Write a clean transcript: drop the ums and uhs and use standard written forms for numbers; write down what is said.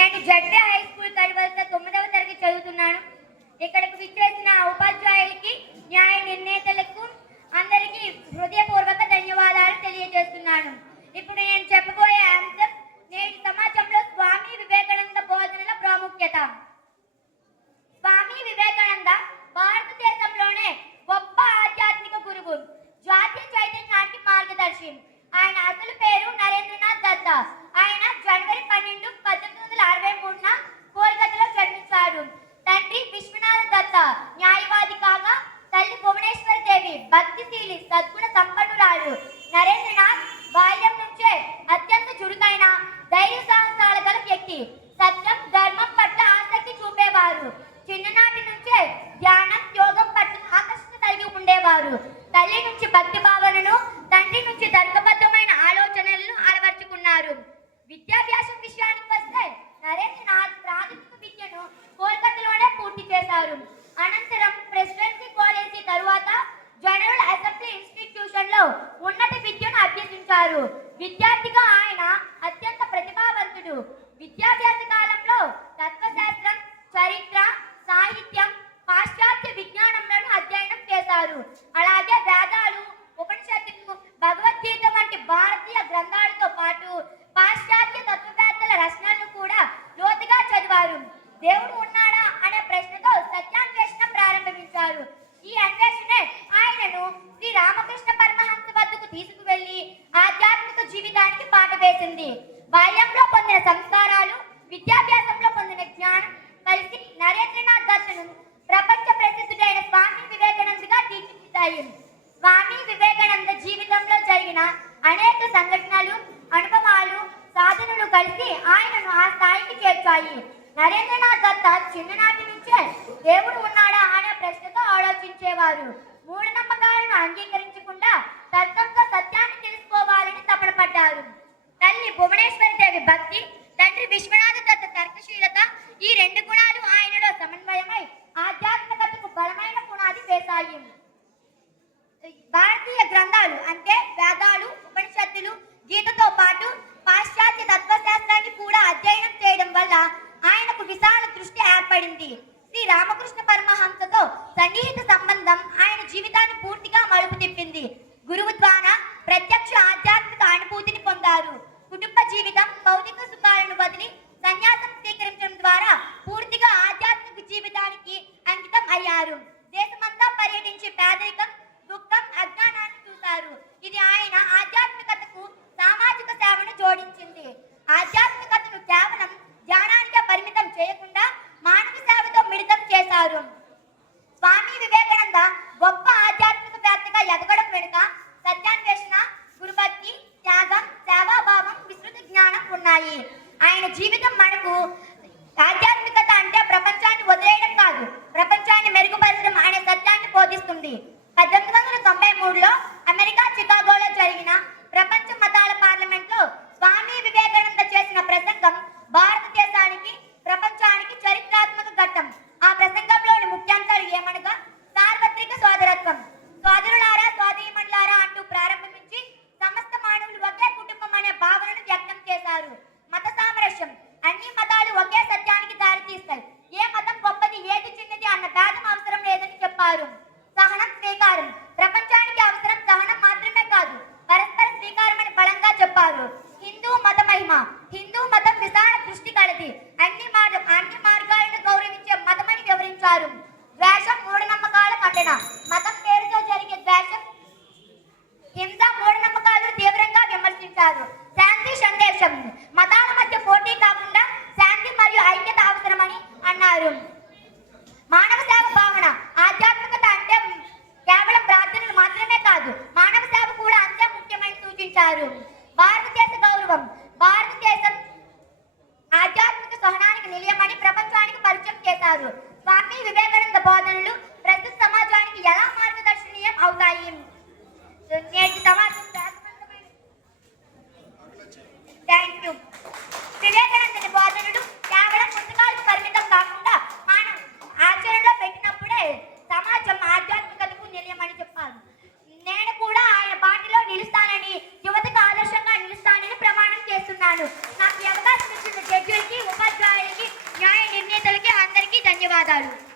నేను ZP high school కడివలస 9వ తరగతి చదువుతున్నాను. ఇక్కడికి విచ్చేసిన ఉపాధ్యాయులకి, న్యాయ నిర్ణేతలకు అందరికీ హృదయపూర్వక ధన్యవాదాలు తెలియజేస్తున్నాను. ఇప్పుడు నేను చెప్పబోయే అంశం నేటి సమాజంలో స్వామి వివేకానంద బోధనల ప్రాముఖ్యత. స్వామి వివేకానంద భారతదేశంలోనే గొప్ప ఆధ్యాత్మిక గురువు, జాతీయ చైతన్యానికి మార్గదర్శి. ఆయన అసలు పేరు నరేంద్రనాథ్ దత్త. ఆయన జనవరి 12, 1863న కోల్కతాలో జన్మించారు. తండ్రి విశ్వనాథ దత్త న్యాయవాది కాగా, తల్లి భువనేశ్వరి దేవి భక్తిశీలి సద్గుణ సంపన్నురాలు. నరేంద్రనాథ్ బాల్యం నుంచే అత్యంత చురుకైన, ధైర్య సాహసాల గల వ్యక్తి. సత్యం, ధర్మం పట్ల ఆసక్తి చూపేవారు. చిన్ననాటి నుంచే ధ్యానం, యోగం పట్ల ఆకర్షణ కలిగి ఉండేవారు. తల్లి నుంచి భక్తి భావనను, తండ్రి నుంచి తర్కబద్ధమైన ఆలోచనలను అలవర్చుకున్నారు. విద్యాభ్యాసం విషయానికి వస్తే నరేంద్రనాథ్ ప్రాథమిక విద్యను కోల్కతాలోనే పూర్తి చేశారు. అనంతరం ప్రెసిడెన్సీ కాలేజీ తరువాత జనరల్ అసెంబ్లీ ఇన్స్టిట్యూషన్ లో ఉన్నత విద్యను అభ్యసించారు. విద్యార్థిగా ఆయన అత్యంత ప్రతిభావంతుడు. విద్యాభ్యాస కాలంలో తత్వశాస్త్రం, చరిత్ర, సాహిత్యం, పాశ్చాత్య విజ్ఞానంలను అధ్యయనం చేశారు. అలాగే వేదాలు, ఉపనిషత్తులు, భగవద్గీత వంటి భారతీయ గ్రంథాలతో పాటు పాశ్చాత్య తత్వవేత్తల రచనలను కూడా లోతుగా చదివారు. దేవుడు ఉన్నాడా అనే ప్రశ్నతో సత్యాన్వేషణ ప్రారంభించారు. ఈ అన్వేషణే ఆయనను శ్రీ రామకృష్ణ పరమహంస వద్దకు తీసుకువెళ్లి ఆధ్యాత్మిక జీవితానికి బాట వేసింది. బాల్యంలో పొందిన సంస్కారాలు, విద్యాభ్యాసంలో పొందిన జ్ఞానం కలిసి నరేంద్రనాథ్ దత్తును ప్రపంచ ప్రసిద్ధుడైన స్వామి వివేకానందగా తీర్చిదిద్దాయి. స్వామి వివేకానంద జీవితంలో జరిగిన అనేక సంఘటనలు, అనుభవాలు, సాధనలు కలిసి ఆయనను ఆ స్థాయికి చేర్చాయి. నరేంద్రనాథ్ దత్త చిన్ననాటి నుంచే దేవుడు ఉన్నాడా అనే ప్రశ్నతో ఆలోచించేవారు. మూఢనమ్మకాలను అంగీకరించకుండా తర్కంతో సత్యాన్ని తెలుసుకోవాలని తపన పడ్డారు. తల్లి భువనేశ్వరి దేవి భక్తి, తండ్రి విశ్వనాథ దత్త తర్కశీలత, ఈ రెండు గుణాలు ఆయనలో సమన్వయమై ఆధ్యాత్మికతకు బలమైన పునాది వేశాయి. భారతీయ గ్రంథాలు అంటే వేదాలు, ఉపనిషత్తులు, గీతతో పాటు పాశ్చాత్య తత్వశాస్త్రాన్ని కూడా అధ్యయనం చేయడం వల్ల ఆయనకు విశాల దృష్టి ఏర్పడింది. శ్రీ రామకృష్ణ పరమహంసతో సన్నిహిత సంబంధం ఆయన జీవితాన్ని పూర్తిగా మలుపు తిప్పింది. గురువు ద్వారా ప్రత్యక్ష ఆధ్యాత్మిక అనుభూతిని పొందారు. కుటుంబ జీవితం, భౌతిక సుఖాలను వదిలి సన్యాసం స్వీకరించడం ద్వారా పూర్తిగా ఆధ్యాత్మిక జీవితానికి అంకితం అయ్యారు. దేశమంతా పర్యటించి పేదరికం, దుఃఖం, అజ్ఞానాన్ని చూశారు. ఇది ఆయన ఆధ్యాత్మికతకు సామాజిక సేవను జోడించింది. ఆధ్యాత్మికతను కేవలం ధ్యానానికే పరిమితం చేయకుండా మానవ సేవతో మిళితం చేశారు. స్వామి వివేకానంద గొప్ప ఆధ్యాత్మికవేత్తగా ఎదగడం వెనుక సత్యాన్వేషణ, గురుభక్తి, త్యాగం, సేవాభావం, విస్తృత జ్ఞానం ఉన్నాయి. ఆయన జీవితం మనకు ఆధ్యాత్మికత అంటే ప్రపంచాన్ని వదిలేయడం కాదు, ప్రపంచాన్ని మెరుగుపరచడం అనే సత్యాన్ని బోధిస్తుంది. 1893లో అమెరికా చికాగోలో జరిగిన ప్రపంచ మతాల పార్లమెంట్లో స్వామి వివేకానంద చేసిన ప్రసంగం భారతదేశానికి, ప్రపంచానికి చరిత్రాత్మక ఘట్టం. ఆ ప్రసంగంలోని ముఖ్యాంశాలు ఏమనగా సార్వత్రిక సోదరత్వం, సోదరులారా, సోదరీమణులారా అంటూ ప్రారంభించి సమస్త మానవులు ఒకే కుటుంబం అనే భావనను వ్యక్తం చేశారు. మత సామరస్యం, అన్ని మతాలు ఒకే సత్యానికి దారితీస్తాయి. ఏ మతం గొప్పది, ఏది చిన్నది అన్న భేదం అవసరం లేదని చెప్పారు. సహనం, స్వీకారం, ప్రపంచానికి అవసరం సహనం మాత్రమే కాదు, పరస్పర స్వీకారం అని బలంగా చెప్పారు. హిందూ మత మహిమ, హిందూ మతం విశాల దృష్టి కలది, అన్ని మార్గాలను గౌరవించే మతమని వివరించారు. ద్వేషం, మూఢనమ్మకాల ఖండన, మతం పేరుతో జరిగే ద్వేషం, హింస, మూఢనమ్మకాలను తీవ్రంగా విమర్శించారు. శాంతి సందేశం, మతాల మధ్య పోటీ కాకుండా శాంతి మరియు ఐక్యత అవసరమని అన్నారు. మానవ సేవ భావన, ఆధ్యాత్మికత అంటే కేవలం ప్రార్థనలు మాత్రమే కాదు, మానవ సేవ కూడా అంతే ముఖ్యమని సూచించారు. భారతదేశ గౌరవం, భారతదేశం ఆధ్యాత్మిక ధన్యవాదాలు.